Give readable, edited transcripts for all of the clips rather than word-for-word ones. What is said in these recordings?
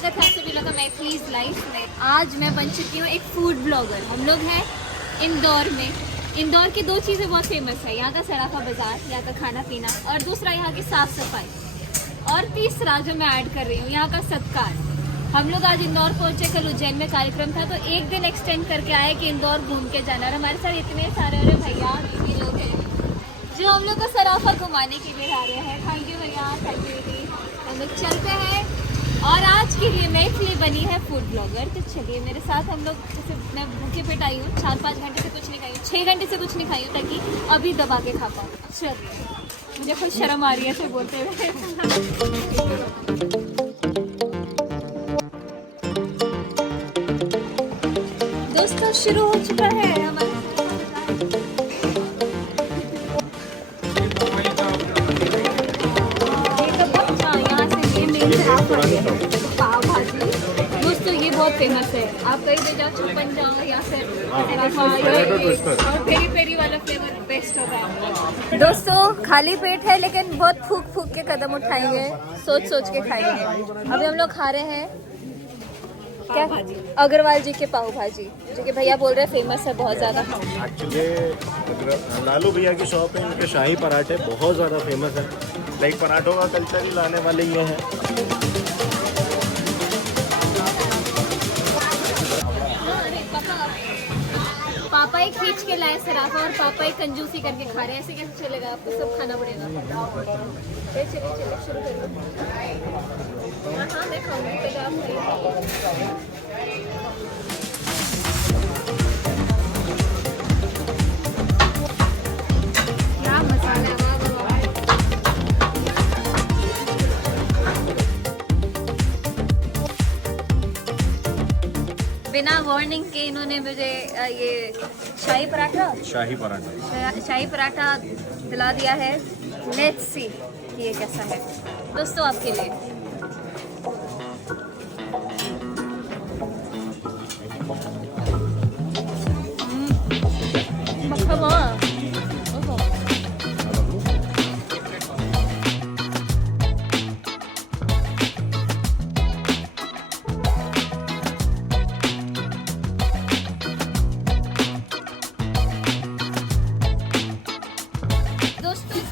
स्वागत है आप सभी लोगों का मैथिलीज लाइफ में। आज मैं बन चुकी हूँ एक फूड ब्लॉगर। हम लोग हैं इंदौर में। इंदौर की दो चीज़ें बहुत फेमस है, यहाँ का सराफा बाजार, यहाँ का खाना पीना, और दूसरा यहाँ की साफ सफाई, और तीसरा जो मैं ऐड कर रही हूँ यहाँ का सत्कार। हम लोग आज इंदौर पहुँचे, कल उज्जैन में कार्यक्रम था, तो एक दिन एक्सटेंड करके आए कि इंदौर घूम के जाना। और हमारे साथ इतने सारे भैया दीदी लोग हैं जो हम लोग को सराफा घुमाने के लिए आ रहे हैं। थैंक यू भैया, थैंक यू दीदी। हम लोग चलते हैं और आज के लिए मैं इसलिए बनी है फूड ब्लॉगर। तो चलिए मेरे साथ हम लोग, जैसे मैं भूखे पेट आई हूँ, 4-5 घंटे से कुछ नहीं खाई हूँ, 6 घंटे से कुछ नहीं खाई हूँ, ताकि अभी दबा के खा पाऊँ। चलिए, मुझे खुद शर्म आ रही है ऐसे बोलते हुए। दोस्तों शुरू हो चुका है हमारा पाव भाजी। दोस्तों ये बहुत फेमस है, आप कहीं भी जाओ, छप्पन जाओ या फिर और पेरी पेरी वाला फ्लेवर बेस्ट होता है। दोस्तों खाली पेट है लेकिन बहुत फूक फूक के कदम उठाएंगे, सोच सोच के खाएंगे। अभी हम लोग खा रहे हैं क्या, अग्रवाल जी के पाव भाजी, जो कि भैया बोल रहे हैं फेमस है बहुत ज़्यादा। एक्चुअली लालू भैया की शॉप है, इनके शाही पराठे बहुत ज़्यादा फेमस है। लाइक पराठों का कल्चर ही लाने वाले ये हैं। पापा ही खींच के लाए सराफा और पापा ही कंजूसी करके खा रहे हैं, ऐसे कैसे चलेगा? आपको सब खाना पड़ेगा। चलिए चलिए शुरू करिए। हाँ मैं खाऊंगी, पहले आप खाइए। क्या मसाला है, बिना वार्निंग के इन्होंने मुझे ये शाही पराठा दिला दिया है। लेट्स सी ये कैसा है। दोस्तों आपके लिए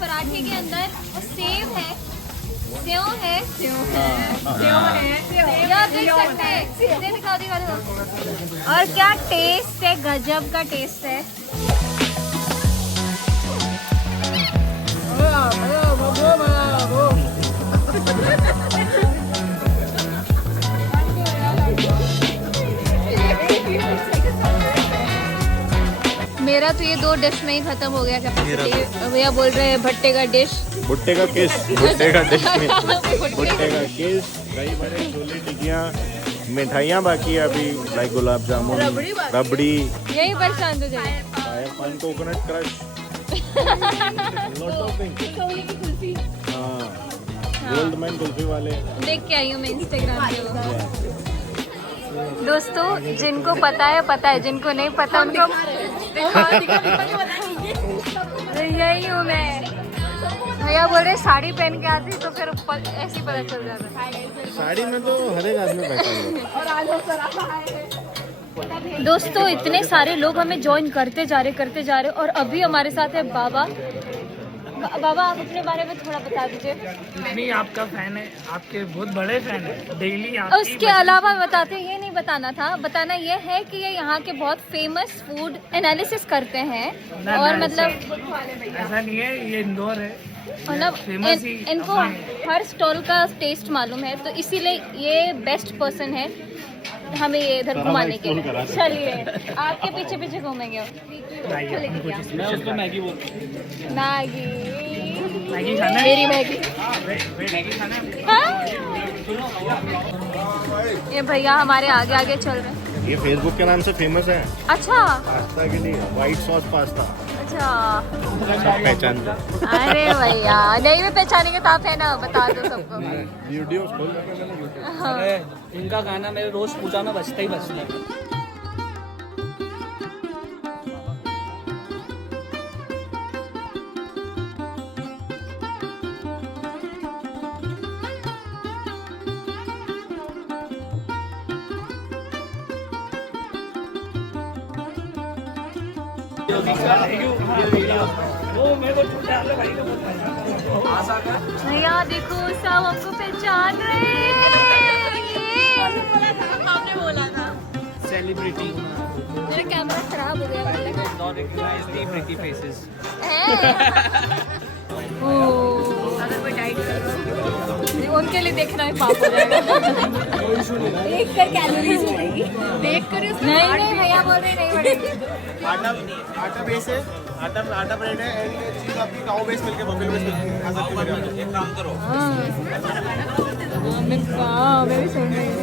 पराठे के अंदर सेव है, सेव है, या देख सकते हैं, दिखा दी। और क्या टेस्ट है, गजब का टेस्ट है। मेरा तो ये 2 डिश में ही खत्म हो गया। क्या भैया बोल रहे हैं भट्टे का डिश, भुट्टे का किस, भुट्टे का डिश में भुट्टे का किस, दही बड़े, छोले टिकियाँ, मिठाइयाँ बाकी है अभी, लाइक गुलाब जामुन, रबड़ी, यही परेशान हो जाए। पान, coconut crush, gold man kulfi वाले देख के आई हूँ मैं इंस्टाग्राम पे। दोस्तों जिनको पता है, जिनको नहीं पता उनको यही हूँ मैं। भैया बोल रहे साड़ी पहन के आती तो फिर ऐसे ही पता चल जाता। साड़ी में तो हर एक आदमी पहचान है। दोस्तों इतने सारे लोग हमें ज्वाइन करते जा रहे और अभी हमारे साथ है बाबा। बाबा आप अपने बारे में थोड़ा बता दीजिए। नहीं, आपका फैन है, आपके बहुत बड़े फैन है, डेली उसके अलावा बताते ये नहीं बताना था, बताना ये है कि ये यहाँ के बहुत फेमस फूड एनालिसिस करते हैं। और मतलब ऐसा नहीं है, ये इंदौर है, मतलब इनको हर स्टॉल का टेस्ट मालूम है, तो इसीलिए ये बेस्ट पर्सन है हमें ये इधर घुमाने के लिए। चलिए आपके पीछे पीछे घूमेंगे। मैगी खाना है, मेरी मैगी। हाँ? ये भैया हमारे आगे आगे चल रहे हैं। ये फेसबुक के नाम से फेमस है। अच्छा, पास्ता के लिए व्हाइट सॉस पास्ता। अच्छा सब पहचान लो। अरे भैया नहीं भी पहचानेंगे तो आप है ना, बता दो सबको। वीडियो खोल रखे मैंने यूट्यूब। हाँ। इनका गाना मेरे रोज पूजा में बजता ही बजता है। वो मेरे को छूट डालो भाई का भैया देखो सब हमको पहचान रहे हैं। आपने बोला था सेलिब्रिटी मेरा कैमरा खराब हो गया मतलब not recognize the pretty faces अगर कोई डाइट कर रहा है उनके लिए देखना ही पाप हो जाएगा। देख कर कैलोरीज बढ़ेगी देख कर नहीं भैया बोल रहे नहीं बढ़ेगी। आटा बेस है, आटा ब्रेड है एंड चीज आपकी काऊ बेस मिलके बफेलो बेस मिलके खा सकते हो। एक काम करो मैं भी सुन रही हूँ।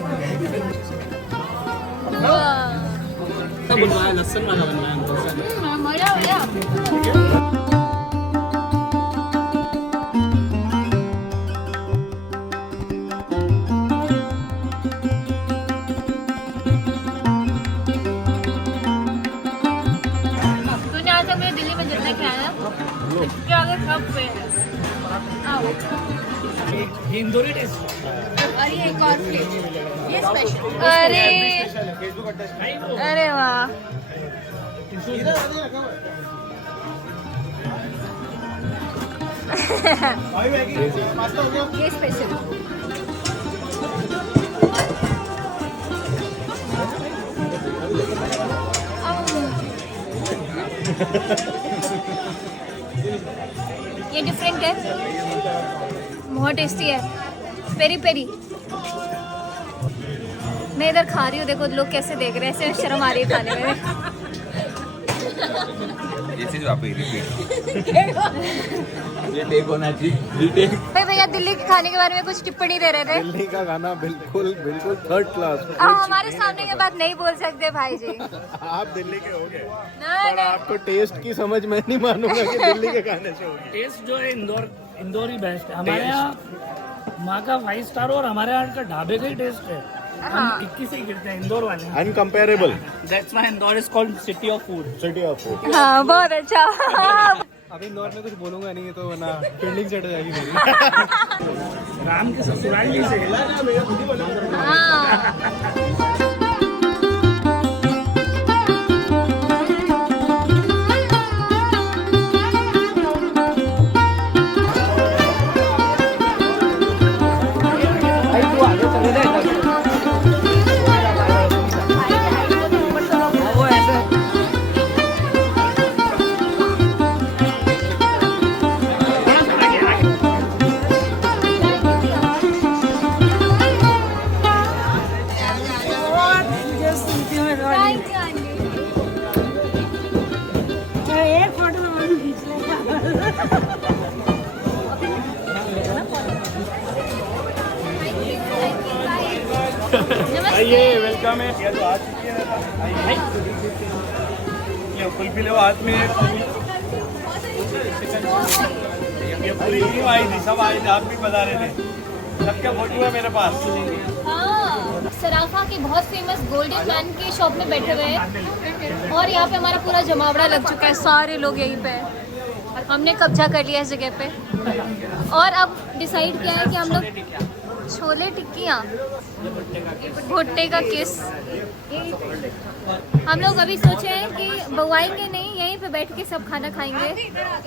बनवाया लहसुन वाला बनवाया मजा हो गया। तूने आज तक मेरे दिल्ली में जितना खाया इसके आगे सब पे है। आओ। ये इंदौरी टेस्ट और ये एक और प्लेट ये स्पेशल। अरे वाह ये स्पेशल। ये डिफरेंट है बहुत टेस्टी है पेरी पेरी। मैं इधर खा रही हूँ देखो लोग कैसे देख रहे हैं ऐसे शर्म आ रही है खाने में। ये चीज वापस रिपीट ये टेक होना चाहिए। भाई भैया दिल्ली के खाने के बारे में कुछ टिप्पणी दे रहे थे। दिल्ली का खाना बिल्कुल बिल्कुल थर्ड क्लास। हमारे सामने ये बात नहीं बोल सकते भाई जी। आप दिल्ली के हो गए नहीं पर आपको टेस्ट की समझ मैं नहीं मानूंगा कि दिल्ली के खाने से होगी। टेस्ट जो है इंदौर ही बेस्ट है। हमारे यहाँ माँ का 5 स्टार और हमारे यहाँ का ढाबे का ही टेस्ट है। हम 21 ही गिरते हैं इंदौर वाले। Uncomparable. That's why Indore is called city of food. City of food. हाँ बहुत अच्छा। अब इंदौर में कुछ बोलूंगा नहीं तो ना फील्डिंग चढ़ जाएगी मेरी। राम के ससुराल जी से हाँ आइए वेलकम है। ये तो आ चुकी है ये कुल्फी लो हाथ में। ये पूरी टीम आई थी सब आए थे आप भी बता रहे थे सबका फोटो है मेरे पास। हाँ सराफा के बहुत फेमस गोल्डन मैन की शॉप में बैठे हुए हैं और यहाँ पे हमारा पूरा जमावड़ा लग चुका है। सारे लोग यहीं पे हैं। हमने कब्जा कर लिया इस जगह पे और अब डिसाइड किया है कि हम लोग छोले टिक्कियाँ भुट्टे का किस हम लोग अभी सोचे हैं कि बवाएंगे नहीं यहीं पे बैठ के सब खाना खाएंगे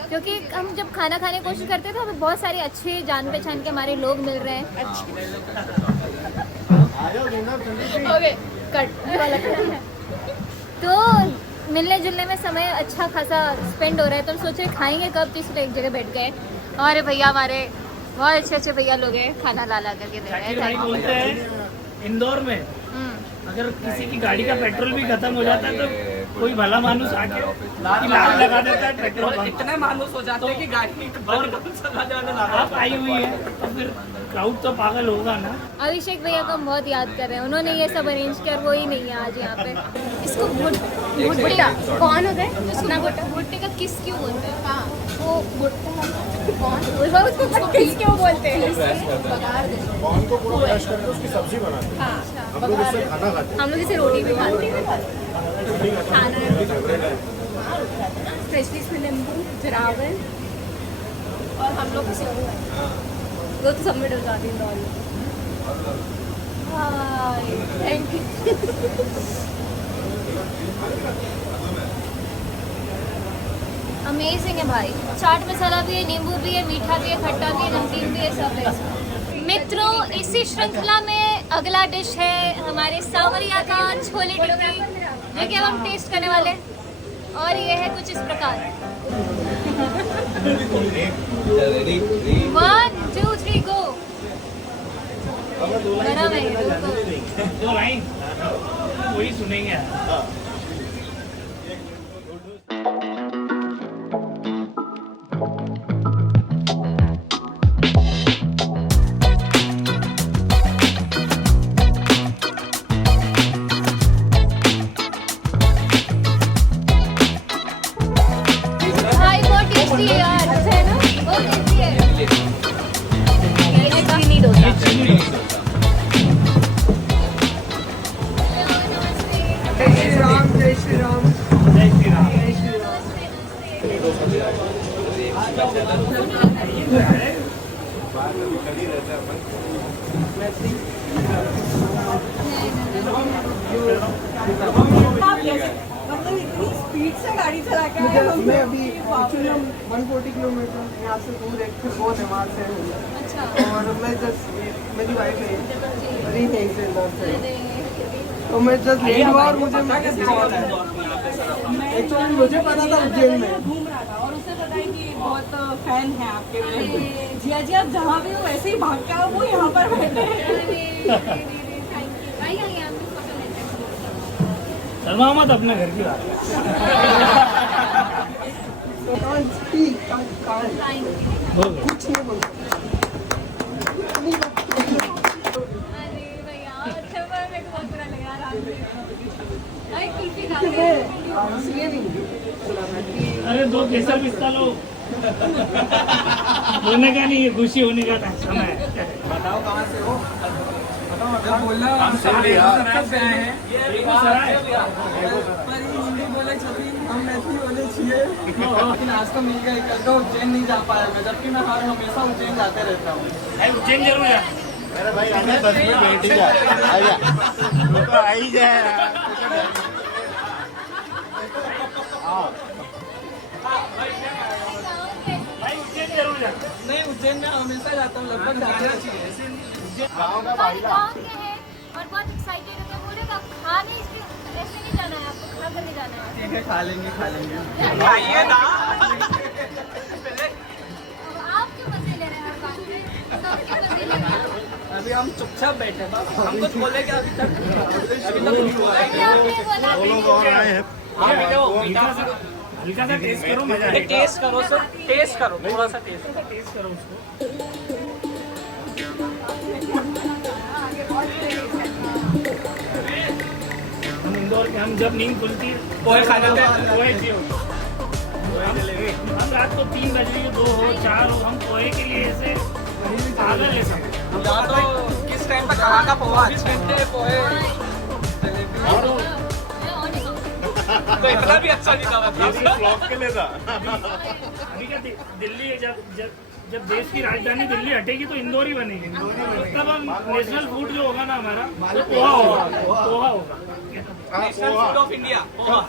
क्योंकि हम जब खाना खाने की कोशिश करते हैं तो हमें बहुत सारे अच्छे जान पहचान के हमारे लोग मिल रहे हैं। ओके कट ये वाला कट है। तो मिलने जुलने में समय अच्छा खासा स्पेंड हो रहा है तो हम सोचे खाएंगे कब तो इसलिए एक जगह बैठ गए। और भैया हमारे बहुत अच्छे अच्छे भैया लोग हैं खाना ला करके दे रहे भाई बोलते हैं इंदौर में अगर किसी की गाड़ी का पेट्रोल भी खत्म हो जाता है तो कोई भला मानुस आके लाल लगा देता है पेट्रोल। इतने मानुस हो जाते हैं कि गाड़ी और आप आई हुई है तो फिर क्राउड तो पागल होगा ना। अभिषेक भैया को हम बहुत याद कर रहे हैं उन्होंने ये सब अरेंज किया और वो ही नहीं है आज यहाँ पे। इसको भुट्टा कौन होता है जिसना भुट्टे का किस क्यों बोलते हैं? हाँ वो भुट्टा कौन उसको किस क्यों बोलते हैं? कौन को पूरा क्रश करके उसकी सब्जी बनाते हैं। हाँ हम लोग इससे खाना खाते हम लोग इसे रोटी भी खाते हैं। खाना फ्रेशली इसमें नींबू जरावन और हम लोग इसे वो तो सबमिट हो जाती है दौड़। Thank you. अमेजिंग है भाई। चाट मसाला भी है, नींबू भी है, मीठा भी है, खट्टा भी है, नमकीन भी है, सब है इसमें। मित्रों, इसी श्रृंखला में अगला डिश है हमारे सावरिया का छोले टिक्की, जो कि अब हम टेस्ट करने वाले हैं। और ये है कुछ इस प्रकार। 1 2 3 गो। गरम है ये, रुको। 2 लाइन वही सुनेंगे। भाई बहुत टेस्टी है यार, अच्छा है ना, बहुत टेस्टी है। ये चीनी डोसा। जय श्री राम। मतलब इतनी स्पीड से गाड़ी चला के आए हम। मैं अभी एक्चुअली हम 140 किलोमीटर यहाँ से दूर एक फिर बहुत हिमाल से हैं। अच्छा। और मैं जस्ट मेरी वाइफ है रही नहीं से इंदौर से, तो मैं जस्ट लेट हुआ और मुझे एक्चुअली मुझे पता था उज्जैन में। घूम रहा था और उसे पता है कि बहुत फैन है आपके मेरे। जिया जी आप जहाँ भी हो वैसे ही भाग के आओ, वो यहाँ पर बैठे हैं। शर्मा मत, अपने घर की बात। हो गया। कुछ नहीं बोलता। अरे भैया, अच्छा मेरे को बहुत बुरा लगा रात में। भाई कुल्फी खा रहे इसलिए नहीं बोला था कि अरे 2 केसर पिस्ता लो। होने का नहीं, ये खुशी होने का समय है। बताओ कहाँ से हो। बोला हम सराय से आए हैं। बेगूसराय। पर हिंदी बोले छथी, हम मैथिली बोले छिए। लेकिन आज तो मिल गए, कल तो उज्जैन नहीं जा पाया मैं, जबकि मैं हर हमेशा उज्जैन जाते रहता हूँ। उज्जैन जरूर जा। मेरे भाई हमें बस में बैठ जा, आजा तू तो आ ही जा। भाई उज्जैन जरूर जा। नहीं उज्जैन में हमेशा जाता हूँ, लगभग जाते रहती है। गाँव का और गाँव के हैं और बहुत एक्साइटेड होते हैं, बोले का खाने ऐसे नहीं जाना है आपको, खा कर नहीं जाना है। ठीक है, खा लेंगे खा लेंगे। खाइए ना। आप क्यों मजे ले रहे हैं हर बात में? सब क्यों मजे ले रहे हैं? अभी हम चुपचाप बैठे बस, हम कुछ बोले क्या अभी तक? अभी आपने बोला वो लोग और आए हैं। हल्का सा टेस्ट करो, मजा आएगा। टेस्ट करो सर, टेस्ट करो, थोड़ा सा टेस्ट। टेस्ट करो उसको। हम इंदौर के, हम जब नींद खुलती है पोहे खा लेते हैं। पोहे चाहिए होते हैं। हम रात को 3 बजे 2 हो 4 हो, हम पोहे के लिए ऐसे पागल है सब। या तो किस टाइम पर कहाँ का पोहा अच्छा है, पोहे तो इतना भी अच्छा नहीं था मतलब। ब्लॉग के लिए था। अभी क्या दिल्ली है, जब देश की राजधानी दिल्ली हटेगी तो इंदौर ही बनेगी। तब हम नेशनल फूड जो होगा ना हमारा, वो पोहा होगा। पोहा होगा। National food of India. बहुत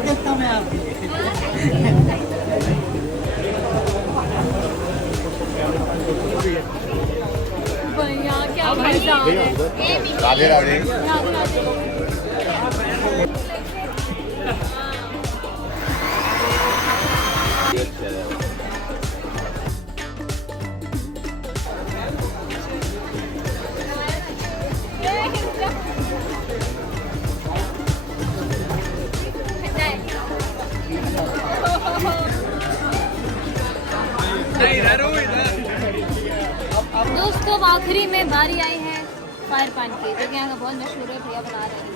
देखता हूँ मैं आपकी। भैया क्या मजा है। राधे राधे। राधे राधे। दोस्तों आखिरी में बारी आई है फायर पान की, जो कि यहाँ का बहुत मशहूर है, भैया बना रहे हैं।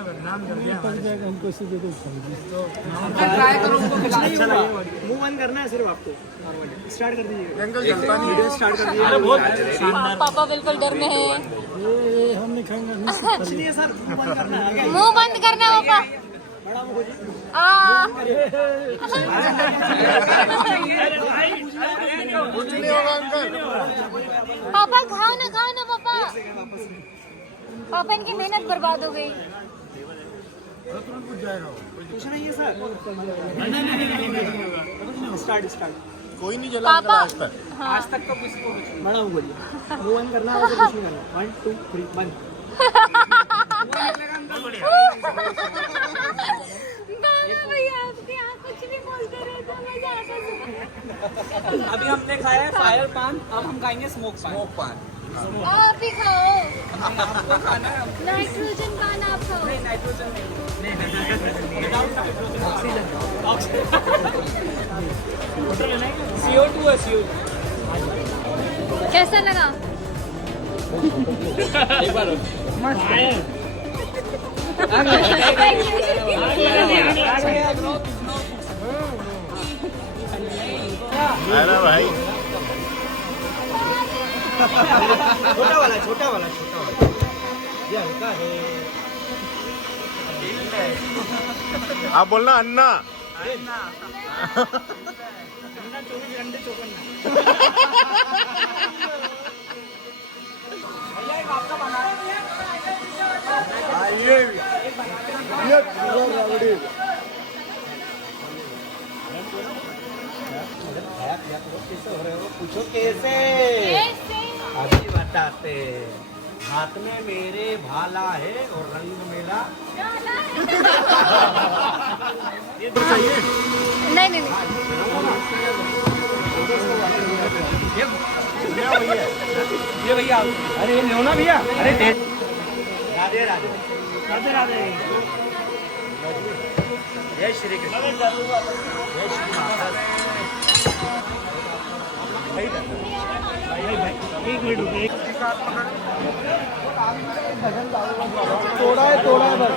बदनाम कर दिया ट्राई करो, उनको खिला अच्छा मुंह बंद करना है सिर्फ आपको। स्टार्ट कर दीजिए। अंकल जलता नहीं है। स्टार्ट कर दीजिए। पापा बिल्कुल डर में है। हम नहीं खाएंगे। इसलिए सर मुंह बंद करना है। मुंह बंद करना पापा। कुछ नहीं होगा अंकल। पापा खाओ ना पापा। पापा इनकी मेहनत बर्बाद हो गई। कुछ नहीं है सर। Start start. कोई नहीं जला पापा आज तक। हाँ आज तक तो किसी को कुछ नहीं। मैडम बोलिए। वो वन करना है तो कुछ नहीं करना। 1 2 3 1। भैया आपके यहाँ कुछ नहीं बोलते रहे तो मजा आता है। अभी हमने खाया है फायर पान, अब हम खाएंगे स्मोक पान। आप ही खाओ। आपको खाना है? नाइट्रोजन पान आप खाओ। नहीं, नाइट्रोजन नहीं। CO2 है, CO2। कैसा लगा? एक बार अरे भाई छोटा वाला ये हल्का है। आप बोलना अन्ना। 24 घंटे चौकन्ना। पूछो कैसे? अभी बताते। हाथ में मेरे भाला है और रंग मेरा। नहीं नहीं नहीं। ये भैया, अरे ये लो ना भैया। अरे राधे राधे। राधे राधे। जय श्री कृष्ण। जय श्री माता। एक मिनट रुकिए। तोड़ा है बस।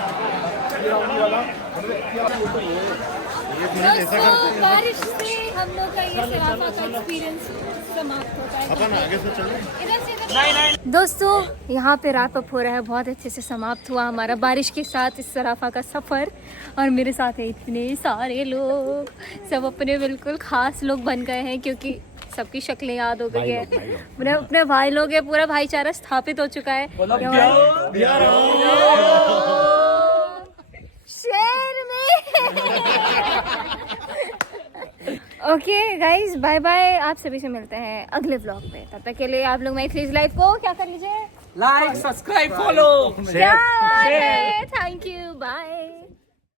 दोस्तों बारिश से हम लोग का ये सराफा का एक्सपीरियंस समाप्त होता है। अपन आगे से चले। इधर से दोस्तों यहाँ पे रैप अप हो रहा है, बहुत अच्छे से समाप्त हुआ हमारा बारिश के साथ इस सराफा का सफ़र। और मेरे साथ है इतने सारे लोग, सब अपने बिल्कुल खास लोग बन गए हैं क्योंकि सबकी शक्लें याद हो गई है। मेरे अपने भाई लोग हैं, पूरा भाईचारा स्थापित हो चुका है शहर में। Okay guys, bye bye. आप सभी से मिलते हैं अगले व्लॉग में। तब तक के लिए आप लोग मैथिलीज लाइफ को क्या कर लीजिए, like, subscribe, follow. Thank you, bye.